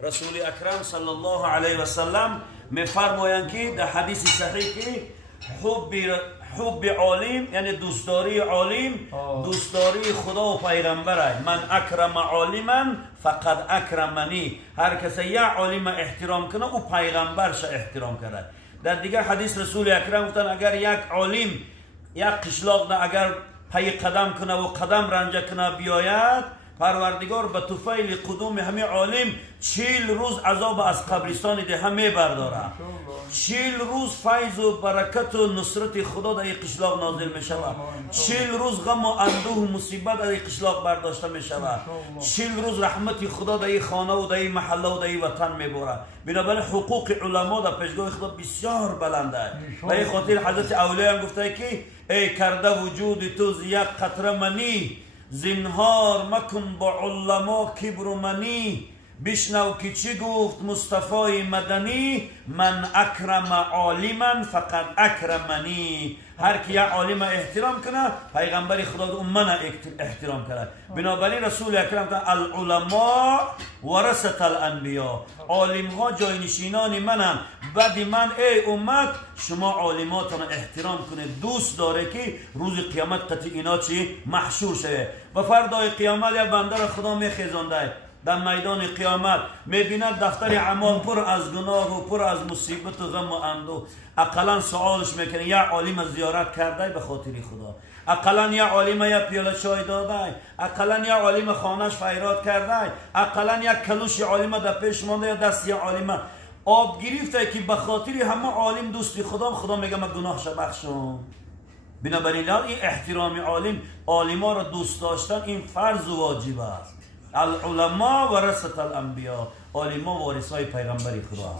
رسول اکرم صلی الله علیه و سلم میفرمایند که در حدیث صحیح که حب عالم یعنی دوستداری عالم دوستداری خدا و پیغمبر است. من اکرم عالما فقد اکرمنی. هر کسی یک عالم احترام کنه او پیغمبرش احترام کرده. در دیگر حدیث رسول اکرم گفتن اگر یک عالم یک قشلاق اگر پای قدم کنه و قدم رنجه کنه بیاید، پروردگار به طفیل قدوم همه عالم 40 روز عذاب از قبرستان ده همه برداره. 40 روز فیض و برکت و نصرت خدا در این قشلاق نازل می شود. 40 روز غم و اندوه و مصیبت در این قشلاق برداشته می شود. 40 روز رحمت خدا در این خانه و در این محله و در این وطن می بره. بنابراین حقوق علما در پیشگاه خدا بسیار بلنده. و این خاطر حضرت اولیاء گفته که ای کرده وجود تو یک قطره منی، زنهار مکن با علما کبر و منی. بشنو که چی گفت مصطفی مدنی، من اکرم عالما فقط اکرمنی. هر کی یک عالم احترام کنه پیغمبر خدا من احترام کرد. بنابراین رسول اکرم که العلماء ورثة الانبیاء، عالم ها جاینشینان منن، بعد من ای امت شما عالماتون احترام کنید. دوست داره که روز قیامت قطع اینا چی محشور شه و فردای قیامت یک بنده را خدا میخیزانده در میدان قیامت میبیند دفتر اعمال پر از گناه و پر از مصیبت و غم و اندوه. اقلا سوالش میکنه یا عالم زیارت کرده به خاطر خدا، اقلا یا عالم یا پیاله چای داده، اقلا یا عالم خانهش فیراد کرده، اقلا یک کلوش عالم در پیش مانده یا دست یا عالم آب گرفته که به خاطر همه عالم دوستی خدا میگه من گناهش بخشم. بنابراین این احترام عالما را دوست داشتن این فرض و واجب است. العلماء ورثة الانبیاء، عالما وارثای پیغمبر خدا.